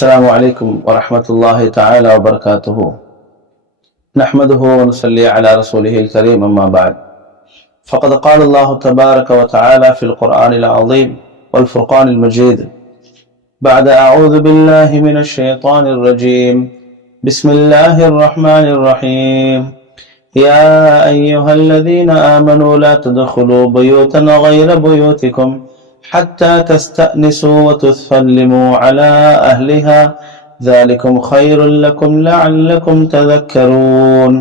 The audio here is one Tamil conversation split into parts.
السلام عليكم ورحمة الله تعالى وبركاته. نحمده ونصلي على رسوله الكريم أما بعد. فقد قال الله تبارك وتعالى في القرآن العظيم والفرقان المجيد بعد أعوذ بالله من الشيطان الرجيم. بسم الله الرحمن الرحيم. يا أيها الذين آمنوا لا تدخلوا بيوتا غير بيوتكم. حتى تستأنسوا وتسلموا على أهلها. ذلكم خير لكم لعلكم تذكرون.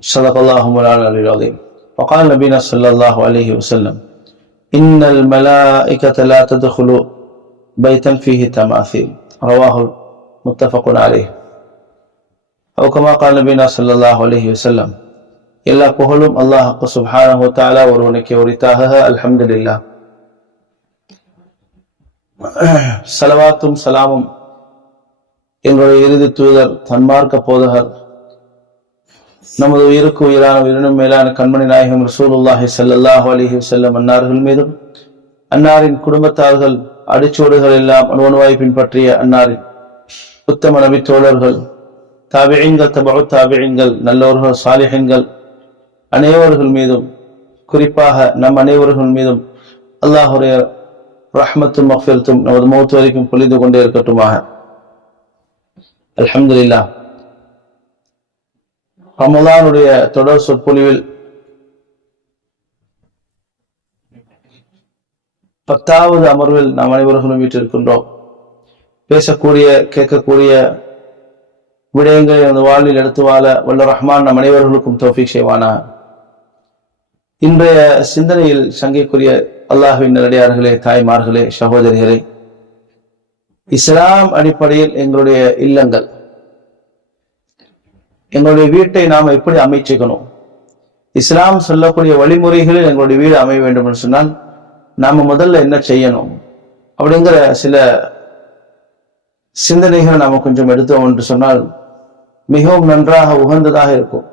صدق الله العلي العظيم. وقال نبينا صلى الله عليه وسلم إن الملائكة لا تدخل بيتا فيه تماثيل. رواه متفق عليه. أو كما قال نبينا صلى الله عليه وسلم எல்லா புகழும் அல்லாஹ் சுப்ஹானஹு தஆலா ஒருவனுக்கு உரித்தாக. அல்ஹம்துலில்லாஹ் சலவாத்தும் சலாமும். எங்களுடைய இறுதி தூதர் தன்மார்க்க போதகர். நமது உயிருக்கு உயிரான உயிரினும் மேலான கண்மணி நாயகம் ரசூலுல்லாஹி ஸல்லல்லாஹு அலிஹி செல்லம் அன்னார்கள் மீதும் அன்னாரின் குடும்பத்தார்கள் அடிச்சோடுகள் எல்லாம் அணுவணுவாய் பின்பற்றிய அன்னாரின் உத்தம நபி தோழர்கள் தாபிழிங்கள் தபு தாபிழிங்கள் நல்லோர்கள் சாலிஹன்கள் அனைவர்கள் மீதும் குறிப்பாக நம் அனைவர்கள் மீதும் அல்லாஹுடைய ரஹ்மத்தும் மஃபிரத்தும் நமது மௌத்து வரைக்கும் பொழிந்து கொண்டே இருக்கட்டுமாக. அல்ஹம்துலில்லாஹ். ரமலானுடைய தொடர் சொற்பொழிவில் பத்தாவது அமர்வில் நாம் அனைவர்களும் வீட்டிருக்கின்றோம் பேசக்கூடிய கேட்கக்கூடிய விடயங்களை அந்த வாழ்வில் எடுத்து வாழ வல்ல ரஹ்மான் நம் அனைவர்களுக்கும் தோஃபிக் செய்வானா இன்றைய சிந்தனையில் சங்கைக்குரிய அல்லாஹுவின் நல்லடியார்களே தாய்மார்களே சகோதரிகளே இஸ்லாம் அடிப்படையில் எங்களுடைய இல்லங்கள் எங்களுடைய வீட்டை நாம் எப்படி அமைச்சுக்கணும்? இஸ்லாம் சொல்லக்கூடிய வழிமுறைகளில் எங்களுடைய வீடு அமைய வேண்டும் என்று சொன்னால் நாம முதல்ல என்ன செய்யணும்? அப்படிங்கிற சில சிந்தனைகளை நாம கொஞ்சம் எடுத்தோம் என்று சொன்னால் மிகவும் நன்றாக உகந்ததாக இருக்கும்.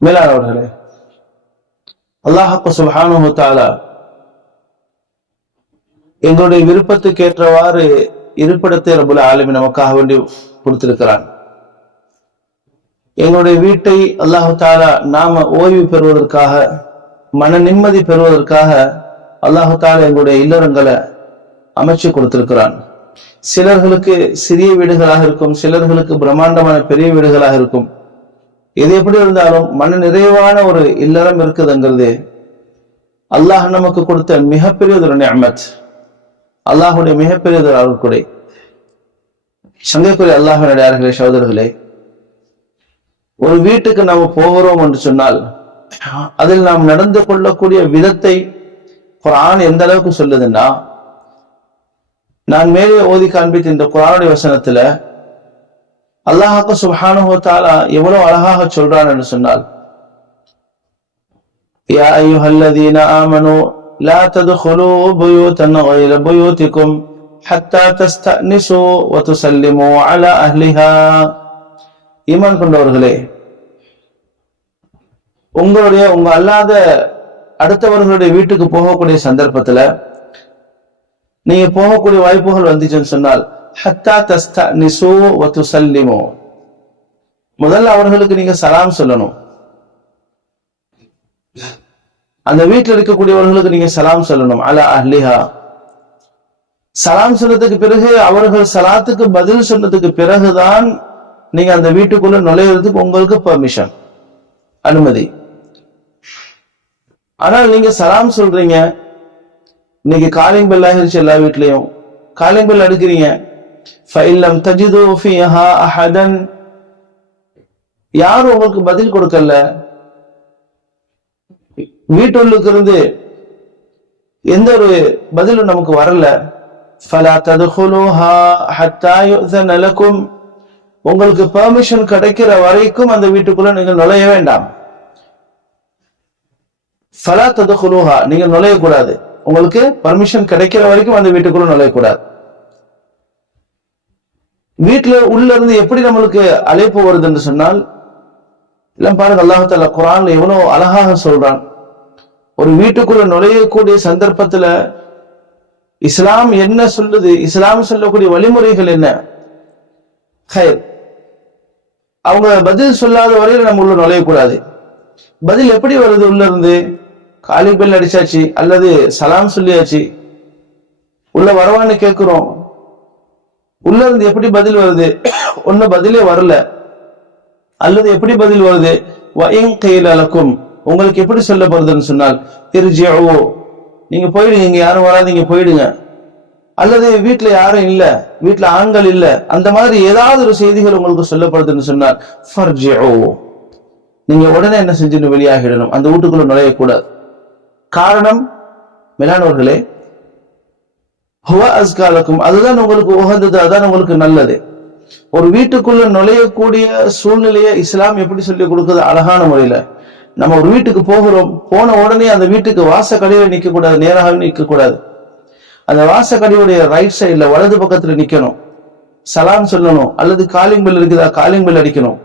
மேலானவர்களே அல்லாஹப்ப சுபானு தாலா எங்களுடைய விருப்பத்துக்கு ஏற்றவாறு இருப்பிடத்தை ரபுல ஆலமி நமக்காக வேண்டி கொடுத்திருக்கிறான். எங்களுடைய வீட்டை அல்லாஹு தாலா நாம ஓய்வு பெறுவதற்காக மன நிம்மதி பெறுவதற்காக அல்லாஹு தாலா எங்களுடைய இல்லறங்களை அமைச்சு கொடுத்திருக்கிறான். சிலர்களுக்கு சிறிய வீடுகளாக இருக்கும் சிலர்களுக்கு பிரம்மாண்டமான பெரிய வீடுகளாக இருக்கும். எது எப்படி இருந்தாலும் மன நிறைவான ஒரு இல்லறம் இருக்குதுங்கிறது அல்லாஹ் நமக்கு கொடுத்த மிகப்பெரிய ஒரு நியமத். அல்லாஹுடைய மிகப்பெரிய மிகப்பெரியதொரு அருள்கொடை. சங்கைக்குரிய அல்லாஹினுடைய சகோதரர்களே ஒரு வீட்டுக்கு நாம் போகிறோம் என்று சொன்னால் அதில் நாம் நடந்து கொள்ளக்கூடிய விதத்தை குரான் எந்த அளவுக்கு சொல்லுதுன்னா நான் மேலே ஓதி காண்பித்த இந்த குரானுடைய வசனத்துல அல்லாஹாக்கு சுபானு தாலா எவ்வளவு அழகாக சொல்றான் என்று சொன்னால் يا أيها الذين آمنوا لا تدخلوا بيوتا غير بيوتكم حتى تستأنسوا وتسلموا على أهلها ஈமான் கொண்டவர்களே உங்களுடைய உங்க அல்லாத அடுத்தவர்களுடைய வீட்டுக்கு போகக்கூடிய சந்தர்ப்பத்துல நீங்க போகக்கூடிய வாய்ப்புகள் வந்துச்சுன்னு சொன்னால் ஹத்தா தஸ்தா நிசோ வத்துசல்லிமோ முதல்ல அவர்களுக்கு நீங்க சலாம் சொல்லணும். அந்த வீட்டில் இருக்கக்கூடியவர்களுக்கு நீங்க சலாம் சொல்லணும். அலா அஹ்லிஹா. சலாம் சொன்னதுக்கு பிறகு அவர்கள் சலாத்துக்கு பதில் சொன்னதுக்கு பிறகுதான் நீங்க அந்த வீட்டுக்குள்ள நுழையிறதுக்கு உங்களுக்கு பர்மிஷன் அனுமதி. ஆனால் நீங்க சலாம் சொல்றீங்க. இன்னைக்கு காலிங் பெல் ஆகிருச்சு எல்லா வீட்லயும். காலிங் பெல் அடுக்கிறீங்க. ஃபைல்லம் தஜிது ஃபிஹா அஹதன் யாரும் உங்களுக்கு பதில் கொடுக்கல. வீட்டுள்ளுக்கு இருந்து எந்த ஒரு பதிலும் நமக்கு வரல. ஃபலா ததுஹுலுஹா ஹத்தா யுஸன லக்கும் உங்களுக்கு பெர்மிஷன் கிடைக்கிற வரைக்கும் அந்த வீட்டுக்குள்ள நீங்கள் நுழைய வேண்டாம். ஃபலா ததுகுலுஹா நீங்க நுழையக்கூடாது. உங்களுக்கு பர்மிஷன் கிடைக்கிற வரைக்கும் அந்த வீட்டுக்குள்ள நுழையக்கூடாது. வீட்டுல உள்ள இருந்து எப்படி நம்மளுக்கு அழைப்பு வருதுன்னு சொன்னால் எல்லாம் பாருங்க அல்லாஹால குரான் எவ்வளவு அழகாக சொல்றான். ஒரு வீட்டுக்குள்ள நுழையக்கூடிய சந்தர்ப்பத்துல இஸ்லாம் என்ன சொல்லுது இஸ்லாம் சொல்லக்கூடிய வழிமுறைகள் என்ன? ஹயர் அவங்க பதில் சொல்லாத வரையில நம்ம உள்ள நுழையக்கூடாது. பதில் எப்படி வருது உள்ள இருந்து? காலி பெல் அடிச்சாச்சு அல்லது சலாம் சொல்லியாச்சு உள்ள வரவான்னு கேட்கிறோம். உள்ள இருந்து எப்படி பதில் வருது? ஒண்ணு பதிலே வரல. அல்லது எப்படி பதில் வருது? வயங் அளக்கும் உங்களுக்கு எப்படி சொல்லப்படுதுன்னு சொன்னால் திருஜியோ நீங்க போயிடுங்க இங்க யாரும் வராதீங்க போயிடுங்க. அல்லது வீட்டுல யாரும் இல்ல வீட்டுல ஆண்கள் இல்ல அந்த மாதிரி ஏதாவது ஒரு செய்திகள் உங்களுக்கு சொல்லப்படுதுன்னு சொன்னால் ஃபர்ஜிஓ நீங்க உடனே என்ன செஞ்சுன்னு வெளியாகிடணும். அந்த வீட்டுக்குள்ள நுழையக்கூடாது. காரணம் மேலானவர்களே ஹுவ அஸ்காலக்கும் அதுதான் உங்களுக்கு உகந்தது அதுதான் உங்களுக்கு நல்லது. ஒரு வீட்டுக்குள்ள நுழையக்கூடிய சூழ்நிலையை இஸ்லாம் எப்படி சொல்லி கொடுக்குது? அழகான முறையில. நம்ம ஒரு வீட்டுக்கு போகிறோம் போன உடனே அந்த வீட்டுக்கு வாச கடையில நிக்க கூடாது நேராக நிக்க கூடாது அந்த வாச கடையுடைய ரைட் சைட்ல வலது பக்கத்துல நிக்கணும். சலாம் சொல்லணும் அல்லது காலிங் பெல் இருக்குதா காலிங் பெல் அடிக்கணும்.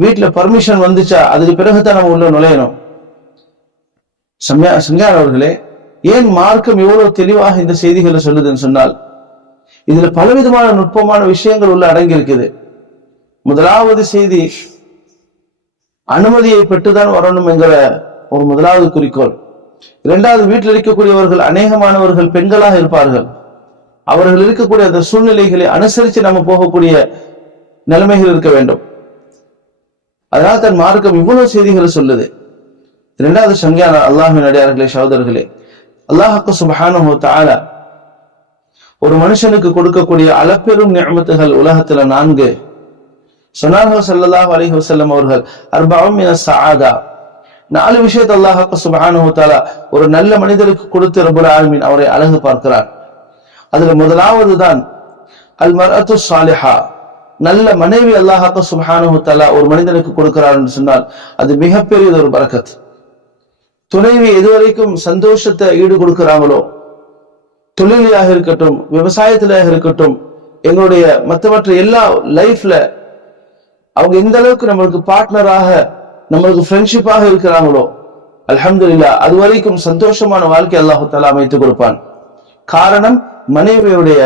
வீட்டுல பர்மிஷன் வந்துச்சா அதுக்கு பிறகுதான் நம்ம உள்ள நுழையணும். சம்யா சங்கார் அவர்களே ஏன் மார்க்கம் இவ்வளவு தெளிவாக இந்த செய்திகளை சொல்லுதுன்னு சொன்னால் இதுல பலவிதமான நுட்பமான விஷயங்கள் உள்ள அடங்கி இருக்குது முதலாவது செய்தி அனுமதியை பெற்றுதான் வரணும் என்கிற ஒரு முதலாவது குறிக்கோள். இரண்டாவது வீட்டில் இருக்கக்கூடியவர்கள் அநேகமானவர்கள் பெண்களாக இருப்பார்கள். அவர்கள் இருக்கக்கூடிய அந்த சூழ்நிலைகளை அனுசரித்து நம்ம போகக்கூடிய நிலைமைகள் இருக்க வேண்டும். அதனால் தன் மார்க்கம் இவ்வளவு செய்திகளை சொல்லுது. இரண்டாவது சங்கியான அல்லாஹின் அடியார்களே சகோதரர்களே அல்லாஹாக்கு சுபஹானு தால ஒரு மனுஷனுக்கு கொடுக்கக்கூடிய அளப்பெரும் நியமத்துகள் உலகத்துல நான்கு. சொன்னார்கள் சல்லாஹ் அலி வசல்லம் அவர்கள் அர்பாவும் சாதா நாலு விஷயத்தை அல்லாஹாக்கு சுபஹானு தாலா ஒரு நல்ல மனிதருக்கு கொடுத்து ரபுல் ஆலமின் அவரை அழகு பார்க்கிறார். அதுல முதலாவது தான் அல் மரத்து சாலிஹா நல்ல மனைவி அல்லாஹாக்கு சுபஹானு தாலா ஒரு மனிதனுக்கு கொடுக்கிறார் என்று சொன்னால் அது மிகப்பெரியது ஒரு பரக்கத். துணைவி எதுவரைக்கும் சந்தோஷத்தை ஈடு கொடுக்கிறாங்களோ தொழிலையாக இருக்கட்டும் விவசாயத்திலாக இருக்கட்டும் எங்களுடைய மற்ற எல்லா லைஃப்ல அவங்க எந்த அளவுக்கு நம்மளுக்கு பார்ட்னராக நம்மளுக்கு ஃப்ரெண்ட்ஷிப்பாக இருக்கிறாங்களோ அல்ஹம்துலில்லாஹ் அது வரைக்கும் சந்தோஷமான வாழ்க்கை அல்லாஹு தாலா அமைத்து கொடுப்பான். காரணம் மனைவியுடைய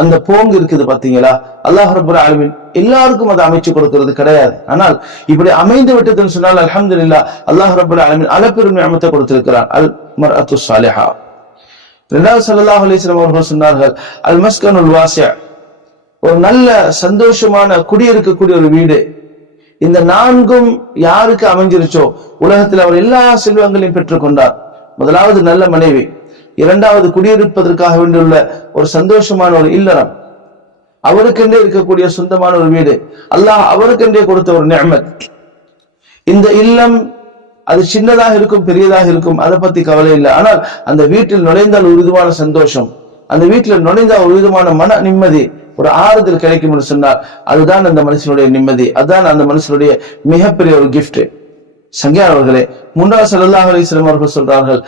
அந்த போங்கு இருக்குது பாத்தீங்களா? அல்லாஹ் ரபுல் ஆலமின் எல்லாருக்கும் அதை அமைச்சு கொடுக்கிறது கிடையாது. ஆனால் இப்படி அமைந்து விட்டதுன்னு சொன்னால் அல்ஹம்துலில்லாஹ் அல்லாஹ் ரபுல் ஆலமின் அளப்பெரும் நியமத்தை கொடுத்திருக்கிறார். அல் மர் அத்து சாலிஹா ரெண்டாவது சல்லாஹ் அலிஸ்லாம் அவர்கள் சொன்னார்கள் அல் மஸ்கனுல் வாசியா ஒரு நல்ல சந்தோஷமான குடியிருக்கக்கூடிய ஒரு வீடு. இந்த நான்கும் யாருக்கு அமைஞ்சிருச்சோ? உலகத்தில் அவர் எல்லா செல்வங்களையும் பெற்றுக்கொண்டார் முதலாவது நல்ல மனைவி. இரண்டாவது குடியிருப்பதற்காக வேண்டியுள்ள ஒரு சந்தோஷமான ஒரு இல்லறம். அவருக்கென்றே இருக்கக்கூடிய சொந்தமான ஒரு வீடு. அல்லாஹ் அவருக்கென்றே கொடுத்த ஒரு நியமத். இந்த இல்லம் அது சின்னதாக இருக்கும் பெரியதாக இருக்கும் அதை பத்தி கவலை இல்லை. ஆனால் அந்த வீட்டில் நுழைந்தால் ஒரு விதமான சந்தோஷம். அந்த வீட்டில் நுழைந்தால் ஒரு விதமான மன நிம்மதி ஒரு ஆறுதல் கிடைக்கும் என்று சொன்னால் அதுதான் அந்த மனுஷனுடைய நிம்மதி. அதுதான் அந்த மனுஷனுடைய மிகப்பெரிய ஒரு கிஃப்ட் சங்கியார் அவர்களே முன்னாள் ஸல்லல்லாஹு அவர்கள் சொல்றார்கள்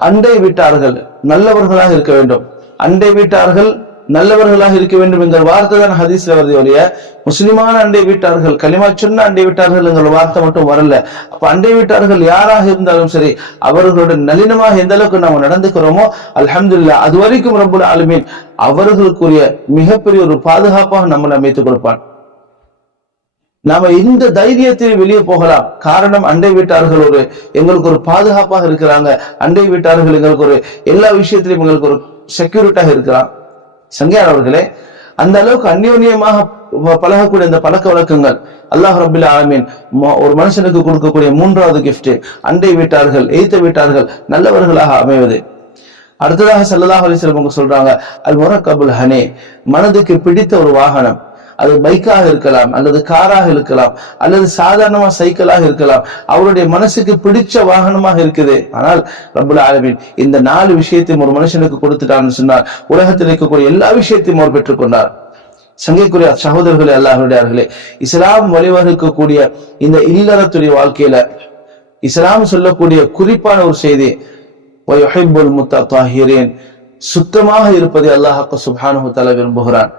அண்டை வீட்டார்கள் நல்லவர்களாக இருக்க வேண்டும். அண்டை வீட்டார்கள் நல்லவர்களாக இருக்க வேண்டும் என்கிற வார்த்தை தான் ஹதீஸ்ல வருது ஒழிய முஸ்லிமான அண்டை வீட்டார்கள் களிமா சொன்ன அண்டை வீட்டார்கள் என்கிற வார்த்தை மட்டும் வரல. அப்ப அண்டை வீட்டார்கள் யாராக இருந்தாலும் சரி அவர்களுடைய நளினமாக எந்த அளவுக்கு நாம் நடந்துக்கிறோமோ அல்ஹம்துலில்லாஹ் அது வரைக்கும் ரொம்ப ஆளுமீன் அவர்களுக்குரிய மிகப்பெரிய ஒரு பாதுகாப்பாக நம்மளை அமைத்துக் கொடுப்பான். நாம இந்த தைரியத்தில் வெளியே போகலாம். காரணம் அண்டை வீட்டார்கள் ஒரு எங்களுக்கு ஒரு பாதுகாப்பாக இருக்கிறாங்க. அண்டை வீட்டார்கள் எங்களுக்கு ஒரு எல்லா விஷயத்திலும் எங்களுக்கு ஒரு செக்யூரிட்டாக இருக்கிறான் சங்கையார் அவர்களே அந்த அளவுக்கு அந்யோன்யமாக பழகக்கூடிய இந்த பழக்க வழக்கங்கள் அல்லாஹ் ரபில் ஆலமீன் ஒரு மனுஷனுக்கு கொடுக்கக்கூடிய மூன்றாவது கிஃப்ட் அண்டை வீட்டார்கள் எய்த்த வீட்டார்கள் நல்லவர்களாக அமைவது. அடுத்ததாக செல்லதாக அவங்க சொல்றாங்க அல் முரக்கபுல் ஹனே மனதுக்கு பிடித்த ஒரு வாகனம். அது பைக்காக இருக்கலாம் அல்லது காராக இருக்கலாம் அல்லது சாதாரணமா சைக்கிளாக இருக்கலாம். அவருடைய மனசுக்கு பிடிச்ச வாகனமாக இருக்குது. ஆனால் ரபுல் ஆலமின் இந்த நாலு விஷயத்தையும் ஒரு மனுஷனுக்கு கொடுத்துட்டான்னு சொன்னார் உலகத்தில் இருக்கக்கூடிய எல்லா விஷயத்தையும் அவர் பெற்றுக்கொண்டார் சங்கைக்குரிய சகோதரர்களே அல்லாஹருடையார்களே இஸ்லாம் வழிவகுக்கக்கூடிய இந்த இல்லறத்துடைய வாழ்க்கையில இஸ்லாம் சொல்லக்கூடிய குறிப்பான ஒரு செய்தி முத்தா தாஹிரேன் சுத்தமாக இருப்பதை அல்லாஹ் சுபானு தஆலா விரும்புகிறான்.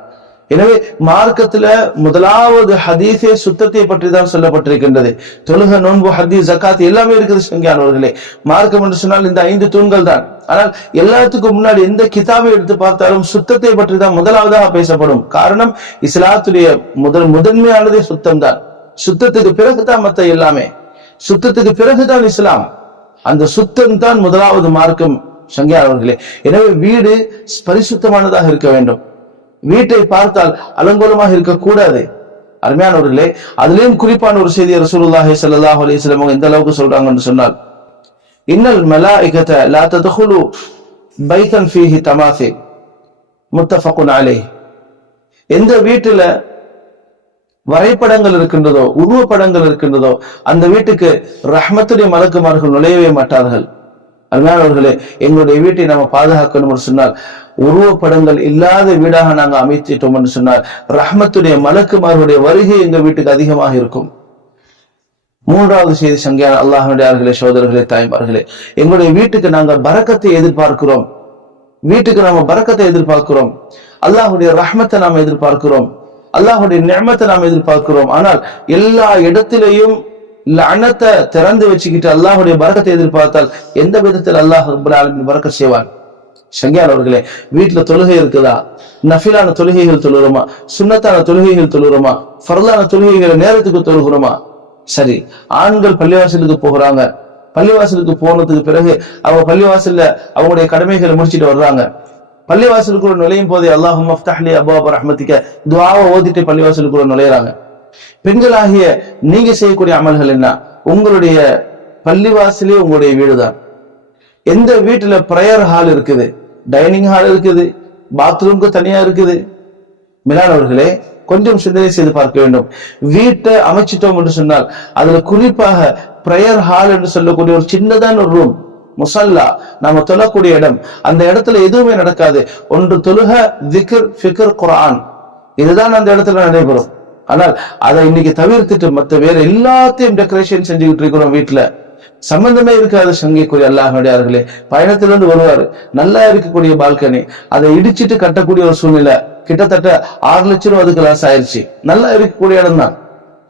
எனவே மார்க்கத்துல முதலாவது ஹதீஸே சுத்தத்தை பற்றி தான் சொல்லப்பட்டிருக்கின்றது. தொழுக நோன்பு ஹதீஸ் ஜக்காத் எல்லாமே இருக்குது சங்கியானவர்களே. மார்க்கம் என்று சொன்னால் இந்த ஐந்து தூண்கள் தான். ஆனால் எல்லாத்துக்கும் முன்னாடி எந்த கிதாபை எடுத்து பார்த்தாலும் சுத்தத்தை பற்றி தான் முதலாவதாக பேசப்படும். காரணம் இஸ்லாத்துடைய முதல் முதன்மையானதே சுத்தம் தான் சுத்தத்துக்கு பிறகுதான் மத்த எல்லாமே. சுத்தத்துக்கு பிறகுதான் இஸ்லாம். அந்த சுத்தம் தான் முதலாவது மார்க்கம் சங்கியானவர்களே. எனவே வீடு பரிசுத்தமானதாக இருக்க வேண்டும். வீட்டை பார்த்தால் அலங்கோலமாக இருக்கக்கூடாது. அருமையானவர்களே அதுலயும் குறிப்பான ஒரு செய்தி ரசூலுல்லாஹி சல்லாஹ் அலிஸ்லாம் எந்த அளவுக்கு சொல்றாங்கன்னு சொன்னால் இன்னல் மெலா மலாயிகத லா தத்குலு பைத்தன் ஃபீஹி தமாசில் முத்தஃபகுன் அலே எந்த வீட்டுல வரைபடங்கள் இருக்கின்றதோ உருவப்படங்கள் இருக்கின்றதோ அந்த வீட்டுக்கு ரஹ்மத்துடைய மலக்குமார்கள் நுழையவே மாட்டார்கள். அருமையானவர்களே எங்களுடைய வீட்டை நாம பாதுகாக்கணும் சொன்னால் உருவப்படங்கள் இல்லாத வீடாக நாங்க அமைத்திட்டோம் என்று சொன்னால் ரஹ்மத்துடைய மலக்குமார்களுடைய வருகை எங்க வீட்டுக்கு அதிகமாக இருக்கும். மூன்றாவது செய்தி சங்கியான அல்லாஹனுடைய சோதரர்களே தாய்மார்களே எங்களுடைய வீட்டுக்கு நாங்க பறக்கத்தை எதிர்பார்க்கிறோம். வீட்டுக்கு நாம பறக்கத்தை எதிர்பார்க்கிறோம். அல்லாஹுடைய ரஹ்மத்தை நாம் எதிர்பார்க்கிறோம். அல்லாஹுடைய நியமத்தை நாம் எதிர்பார்க்கிறோம். ஆனால் எல்லா இடத்திலையும் லஅனத்தை திறந்து வச்சுக்கிட்டு அல்லாஹுடைய பறக்கத்தை எதிர்பார்த்தால் எந்த விதத்தில் அல்லாஹ் ரப்பல் பறக்க செய்வான்? சங்கியால் அவர்களே வீட்டுல தொழுகை இருக்குதா? நஃபிலான தொழுகைகள் தொழுகிறோமா? சுன்னத்தான தொழுகைகள் தொழுகிறோமா? ஃபர்லான தொழுகைகளை நேரத்துக்கு தொழுகிறோமா? சரி ஆண்கள் பள்ளிவாசலுக்கு போகிறாங்க. பள்ளிவாசலுக்கு போனதுக்கு பிறகு அவங்க பள்ளிவாசல்ல அவங்களுடைய கடமைகளை முடிச்சிட்டு வர்றாங்க. பள்ளிவாசலுக்குள்ள நுழையும் போதே அல்லாஹும் அஃப்தஹ்லி அபுவாப அஹமதிக்க துவாவை ஓதிட்டு பள்ளிவாசலுக்குள்ள நுழையிறாங்க. பெண்களாகிய நீங்க செய்யக்கூடிய அமல்கள் என்ன? உங்களுடைய பள்ளிவாசலே உங்களுடைய வீடுதான். எந்த வீட்டுல ப்ரேயர் ஹால் இருக்குது? டைனிங் ஹால் இருக்குது. பாத்ரூம்க்கு தனியா இருக்குது. மிலானவர்களே கொஞ்சம் சிந்தனை செய்து பார்க்க வேண்டும். வீட்டை அமைச்சிட்டோம் என்று சொன்னால் அதுல குறிப்பாக ப்ரேயர் ஹால் என்று சொல்லக்கூடிய ஒரு சின்னதான ஒரு ரூம் முசல்லா நாம தொழக்கூடிய இடம் அந்த இடத்துல எதுவுமே நடக்காது. ஒன்று தொழுக திக்ர் ஃபிகர் குரான் இதுதான் அந்த இடத்துல நடைபெறும். ஆனால் அதை இன்னைக்கு தவிர்த்துட்டு மத்த வேற எல்லாத்தையும் டெக்கரேஷன் செஞ்சுக்கிட்டு இருக்கிறோம் வீட்டுல சம்பந்தமே இருக்காது சங்கைக்குரிய அல்லாஹடியார்களே பயணத்திலிருந்து வருவார். நல்லா இருக்கக்கூடிய பால்கனி. அதை இடிச்சிட்டு கட்டக்கூடிய ஒரு சூழ்நிலை. கிட்டத்தட்ட ஆறு லட்சம் ரூபா அதுக்கு லாஸ் ஆயிருச்சு. நல்லா இருக்கக்கூடிய இடம் தான்.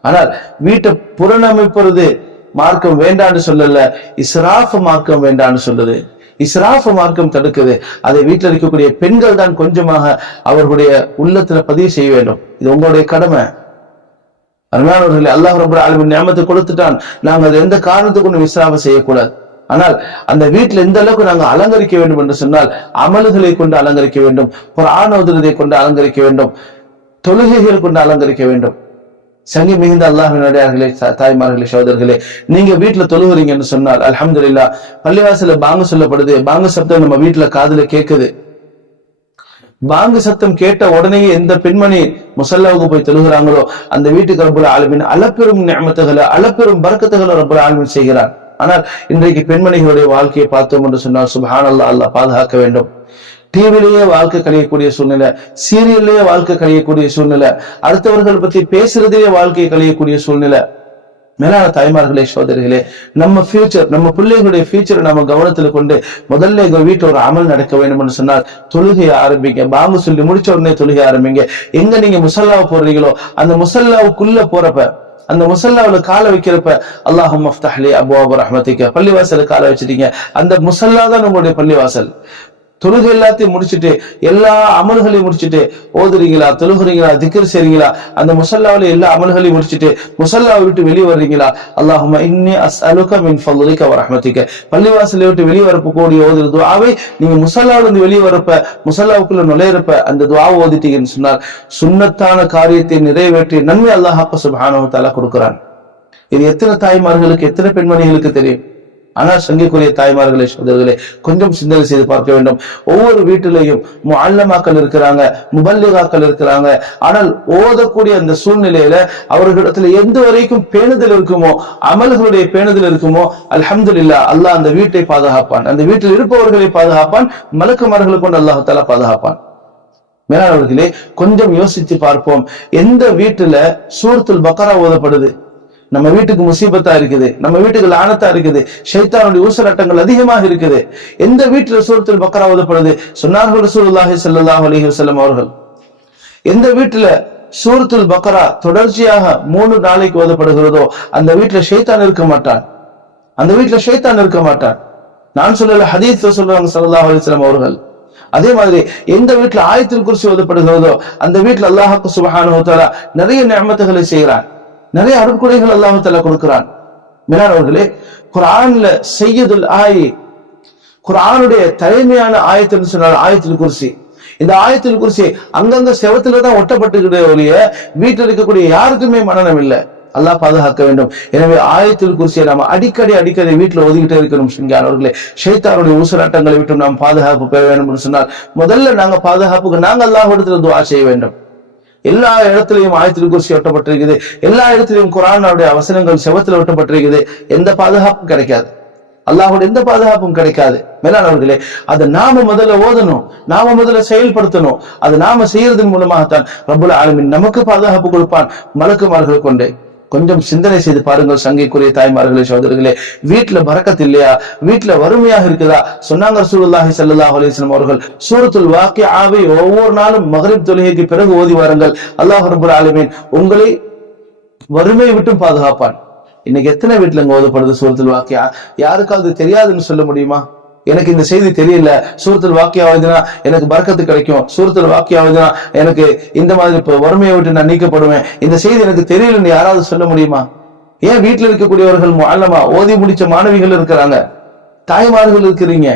ஆனால் வீட்டை புறணமைப்பது மார்க்கம் வேண்டான்னு சொல்லல. இஸ்ராஃப் மார்க்கம் வேண்டான்னு சொல்லுது. இஸ்ராஃப் மார்க்கம் தடுக்குது. அதை வீட்டில் இருக்கக்கூடிய பெண்கள் தான் கொஞ்சமாக அவர்களுடைய உள்ளத்துல பதிவு செய்ய வேண்டும். இது உங்களுடைய கடமை. அருமையானவர்களே அல்லாஹ் ரபுல் ஆலமின் நியமத்தை கொடுத்துட்டான். நாங்கள் அதை எந்த காரணத்துக்கு ஒன்று விஸ்ராம செய்யக்கூடாது. ஆனால் அந்த வீட்டில் எந்த அளவுக்கு நாங்கள் அலங்கரிக்க வேண்டும் என்று சொன்னால் அமல்களை கொண்டு அலங்கரிக்க வேண்டும் ஒரு ஆணோதரதை கொண்டு அலங்கரிக்க வேண்டும் தொழுகைகள் கொண்டு அலங்கரிக்க வேண்டும். சங்கி மிகுந்த அல்லாஹின் அடையார்களே தாய்மார்களே சோதர்களே நீங்க வீட்டுல தொழுகிறீங்கன்னு சொன்னால் அலமதுல்லா பள்ளிவாசல பாங்கு சொல்லப்படுது. பாங்கு சப்தம் நம்ம வீட்டுல காதுல கேட்குது. பாங்கு சத்தம் கேட்ட உடனே எந்த பெண்மணி முசல்லாவுக்கு போய் தொழுகிறாங்களோ அந்த வீட்டுக்கு ரப்புல ஆளுமின் அளப்பெரும் நியமத்துகளை அளப்பெரும் பறக்கத்துகளை ரப்புல ஆளுமின் செய்கிறார். ஆனால் இன்றைக்கு பெண்மணிகளுடைய வாழ்க்கையை பார்த்தோம் என்று சொன்னால் சுபஹான் அல்லா அல்லாஹ் பாதுகாக்க வேண்டும். டிவிலேயே வாழ்க்கை கழியக்கூடிய சூழ்நிலை சீரியல்லையே வாழ்க்கை கழியக்கூடிய சூழ்நிலை அடுத்தவர்கள் பத்தி பேசுறதே வாழ்க்கையை கழியக்கூடிய சூழ்நிலை மேலான தாய்மார்களே சோதரிகளே நம்ம ஃபியூச்சர் நம்ம பிள்ளைகளுடைய ஃபியூச்சரை நம்ம கவனத்துல கொண்டு முதல்ல எங்க வீட்டு ஒரு அமல் நடக்க வேண்டும்னு சொன்னால் தொழுகையை ஆரம்பிங்க. பாம்பு சொல்லி முடிச்ச உடனே தொழுகை ஆரம்பிங்க. எங்க நீங்க முசல்லாவை போடுறீங்களோ அந்த முசல்லாவுக்குள்ள போறப்ப அந்த முசல்லாவுல காலை வைக்கிறப்ப அல்லாஹும் மஃப்தஹ்லி அபுவாபு ரஹ்மத்திக்க. பள்ளிவாசல் காலை வச்சிட்டீங்க. அந்த முசல்லா தான் நம்மளுடைய பள்ளிவாசல். தொழுகை எல்லாத்தையும் முடிச்சுட்டு எல்லா அமல்களையும் முடிச்சுட்டு ஓதுறீங்களா தொழுகிறீங்களா திக்கர் செய்றீங்களா அந்த முசல்லாவில எல்லா அமல்களையும் முடிச்சுட்டு முசல்லாவை விட்டு வெளியே வர்றீங்களா? அல்லாஹும இன்னி அஸ்அலுக மின் பள்ளிவாசலை விட்டு வெளியே வரப்ப கூடிய ஓதுற துவாவை நீங்க முசல்லாவிலிருந்து வெளியே வரப்ப முசல்லாவுக்குள்ள நுழையிறப்ப அந்த துவா ஓதிட்டீங்கன்னு சொன்னார். சுண்ணத்தான காரியத்தை நிறைவேற்றி நன்மை அல்லாஹ் சுப்ஹானஹு வ கொடுக்கிறான். இது எத்தனை தாய்மார்களுக்கு எத்தனை பெண்மணிகளுக்கு தெரியும்? ஆனால் சங்கிக்குரிய தாய்மார்களே சோதர்களே கொஞ்சம் சிந்தனை செய்து பார்க்க வேண்டும். ஒவ்வொரு வீட்டிலையும் அல்லமாக்கள் இருக்கிறாங்க முபல்லிகாக்கள் இருக்கிறாங்க. ஆனால் ஓதக்கூடிய அந்த சூழ்நிலையில அவர்களிடத்துல எந்த வரைக்கும் பேணுதல் இருக்குமோ அமல்களுடைய பேணுதல் இருக்குமோ அல்ஹம்துலில்லா அல்லாஹ் அந்த வீட்டை பாதுகாப்பான். அந்த வீட்டில் இருப்பவர்களை பாதுகாப்பான் மலக்குமார்களை கொண்டு அல்லாஹால பாதுகாப்பான். மேலானவர்களே கொஞ்சம் யோசித்து பார்ப்போம். எந்த வீட்டுல சூரத்துல் பக்கரா ஓதப்படுது? நம்ம வீட்டுக்கு முசீபத்தா இருக்குது நம்ம வீட்டுக்கு லானத்தா இருக்குது ஷைத்தானுடைய ஊசலாட்டங்கள் அதிகமாக இருக்குது. எந்த வீட்டுல சூரத்தில் பக்கரா ஓதப்படுது? சொன்னார்கள் ரசூலுல்லாஹி சல்லாஹ் அலைஹி வஸல்லம் அவர்கள். எந்த வீட்டுல சூரத்துல் பக்கரா தொடர்ச்சியாக மூணு நாளைக்கு ஓதப்படுகிறதோ அந்த வீட்டுல ஷைத்தான் இருக்க மாட்டான். அந்த வீட்டுல ஷைத்தான் இருக்க மாட்டான். நான் சொல்லல ஹதீஸ் சொல்றாங்க சல்லா அலிஸ்லாம் அவர்கள். அதே மாதிரி எந்த வீட்டுல ஆயத்தில் குறிச்சி ஓதப்படுகிறதோ அந்த வீட்டுல அல்லாஹாக்கு சுபஹானு நிறைய நியமத்துகளை செய்கிறான். நிறைய அருட்கொடைகள் அல்லாஹு கொடுக்கிறான். கொடுக்கிறான் அவர்களே குரான்ல செய்யதுல் ஆயி குரானுடைய தலைமையான ஆயத்துன்னு சொன்னார் ஆயத்தில் குர்சி. இந்த ஆயத்தில் குர்சி அங்கங்க செவத்துல தான் ஒட்டப்பட்டுக்கிற ஒழிய வீட்டில் இருக்கக்கூடிய யாருக்குமே மனநம் இல்லை. அல்லாஹ் பாதுகாக்க வேண்டும். எனவே ஆயத்தில் குறிச்சியை நாம அடிக்கடி அடிக்கடி வீட்டுல ஒதுக்கிட்டே இருக்கணும் அவர்களே. ஷைத்தானுடைய ஊசலாட்டங்களை விட்டு நாம் பாதுகாப்பு பெற வேண்டும் என்று சொன்னால் முதல்ல நாங்க பாதுகாப்புக்கு நாங்க அல்லாஹ் இடத்துல துவா செய்ய வேண்டும். எல்லா இடத்துலயும் ஆயத்தில் குர்சி ஒட்டப்பட்டிருக்குது எல்லா இடத்துலயும் குரானுடைய அவசரங்கள் செவத்துல ஒட்டப்பட்டிருக்குது எந்த பாதுகாப்பும் கிடைக்காது. அல்லாஹோட எந்த பாதுகாப்பும் கிடைக்காது. மேலானவர்களே அதை நாம முதல்ல ஓதணும். நாம முதல்ல செயல்படுத்தணும். அதை நாம செய்யறதன் மூலமாகத்தான் ரபுல் ஆலமின் நமக்கு பாதுகாப்பு கொடுப்பான். மலக்குமார்கள் கொண்டு. கொஞ்சம் சிந்தனை செய்து பாருங்கள் சங்கைக்குரிய தாய்மார்களே சோதரர்களே வீட்டுல பறக்கத்து இல்லையா? வீட்டுல வறுமையாக இருக்குதா? சொன்னாங்க ரசூலுல்லாஹி ஸல்லல்லாஹு அலிஸ்லாம் அவர்கள் சூரத்துல் வாக்கியாவை ஒவ்வொரு நாளும் மகரிப் தொழுகைக்கு பிறகு ஓதி வாருங்கள். அல்லாஹ் ரபுல் ஆலமீன் உங்களை வறுமையை விட்டும் பாதுகாப்பான். இன்னைக்கு எத்தனை வீட்டுல இங்க ஓதப்படுது சூரத்துல் வாக்கியா? யாருக்காவது தெரியாதுன்னு சொல்ல முடியுமா? எனக்கு இந்த செய்தி தெரியல. சூரத்தில் வாக்கியாவதுனா எனக்கு பறக்கத்து கிடைக்கும். சூரத்தில் வாக்கியாவதுனா எனக்கு இந்த மாதிரி இப்போ வறுமையை விட்டு நான் நீக்கப்படுவேன். இந்த செய்தி எனக்கு தெரியலன்னு யாராவது சொல்ல முடியுமா? ஏன் வீட்டில் இருக்கக்கூடியவர்கள் அல்லமா ஓதி முடிச்ச மாணவிகள் இருக்கிறாங்க? தாய்மார்கள் இருக்கிறீங்க.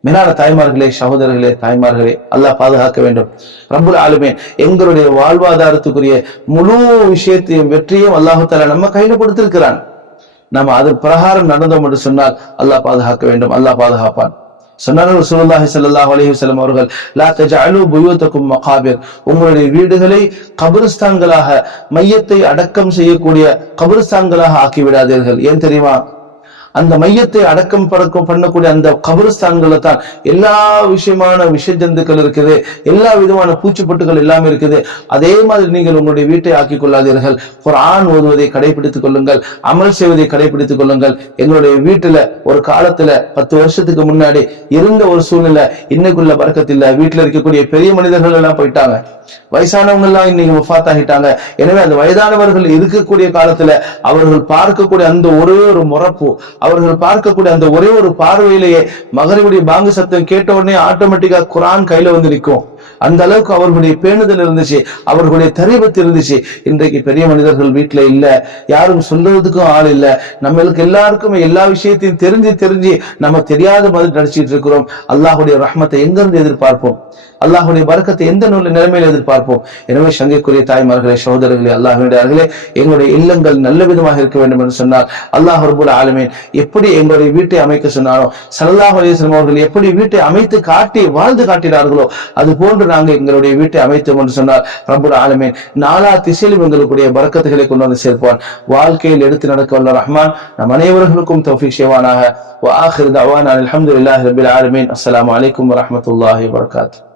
மேலான தாய்மார்களே சகோதரர்களே தாய்மார்களே அல்லாஹ் பாதுகாக்க வேண்டும். ரொம்ப ஆளுமே எங்களுடைய வாழ்வாதாரத்துக்குரிய முழு விஷயத்தையும் வெற்றியும் அல்லாஹு நம்ம கையில கொடுத்திருக்கிறான். நம்ம அது பிரகாரம் நடந்தோம் என்று சொன்னால் அல்லாஹ் பாதுகாக்க வேண்டும் அல்லாஹ் பாதுகாப்பான். சொன்னார்கள் சுல்லாஹி சல்லாஹ் அலைஹி வஸல்லம் அவர்கள் லா தஜஅலு புயோத்தக்கும் மகாபிர். உங்களுடைய வீடுகளை கபிரிஸ்தான்களாக மையத்தை அடக்கம் செய்யக்கூடிய கபிரிஸ்தான்களாக ஆக்கி விடாதீர்கள். ஏன் தெரியுமா? அந்த மையத்தை அடக்கம் படக்கம் பண்ணக்கூடிய அந்த கபிரிஸ்தான்களை தான் எல்லா விஷயமான விஷ ஜந்துக்கள் இருக்குது எல்லா விதமான பூச்சிப்பட்டுகள் எல்லாமே இருக்குது. அதே மாதிரி நீங்கள் உங்களுடைய வீட்டை ஆக்கிக் கொள்ளாதீர்கள் குர்ஆன் ஓதுவதை கடைபிடித்துக் கொள்ளுங்கள் அமல் செய்வதை கடைபிடித்துக் கொள்ளுங்கள். எங்களுடைய வீட்டுல ஒரு காலத்துல பத்து வருஷத்துக்கு முன்னாடி இருந்த ஒரு சூழ்நிலை இன்னைக்குள்ள பறக்கத்தில் வீட்டுல இருக்கக்கூடிய பெரிய மனிதர்கள் எல்லாம் போயிட்டாங்க. வயசானவங்க எல்லாம் இன்னைக்கு முஃபாத் ஆகிட்டாங்க எனவே அந்த வயதானவர்கள் இருக்கக்கூடிய காலத்துல அவர்கள் பார்க்கக்கூடிய அந்த ஒரே ஒரு முறப்பு அவர்கள் பார்க்கக்கூடிய அந்த ஒரே ஒரு பார்வையிலேயே மகரிவுடைய பாங்கு சத்தம் கேட்ட உடனே ஆட்டோமேட்டிக்கா குரான் கையில வந்து நிற்கும். அந்த அளவுக்கு அவர்களுடைய பேணுதல் இருந்துச்சு அவர்களுடைய தரிபத்து இருந்துச்சு. இன்றைக்கு பெரிய மனிதர்கள் வீட்டில் இல்லை யாரும் சொல்றதுக்கும் ஆள் இல்லை. நம்மளுக்கு எல்லாருக்குமே எல்லா விஷயத்தையும் தெரிஞ்சு தெரிஞ்சு நம்ம தெரியாத மாதிரி நடிச்சிட்டு இருக்கிறோம். அல்லாஹுடைய ரஹ்மத்தை எங்கிருந்து எதிர்பார்ப்போம்? அல்லாஹுடைய வர்க்கத்தை எந்த நூல் நிலைமையில எதிர்பார்ப்போம்? எனவே சங்கைக்குரிய தாய்மார்களே சகோதரர்களே அல்லாஹுடைய எங்களுடைய இல்லங்கள் நல்ல விதமாக இருக்க வேண்டும் என்று சொன்னால் அல்லாஹ் ரபுல் ஆலமேன் எப்படி எங்களுடைய வீட்டை அமைக்க சொன்னாரோ சல்லாஹ் அலிஸ்லாம் அவர்கள் எப்படி வீட்டை அமைத்து காட்டி வாழ்ந்து காட்டினார்களோ அது போன்று நாங்கள் எங்களுடைய வீட்டை அமைத்தோம் என்று சொன்னால் ரபுல் ஆலமேன். நாலா திசையிலும் எங்களுடைய பறக்கத்துகளை கொண்டு வந்து சேர்ப்பான் வாழ்க்கையில் எடுத்து நடக்க வல்ல ரஹ்மான் நம் அனைவர்களுக்கும் தௌஃபிக் சேவானாக வாஹிர் தவான் இல்லாஹ் ரபில் ஆலமீன். அஸ்லாம் வலைக்கம் வரமத்துல்லாஹி வரகாத்து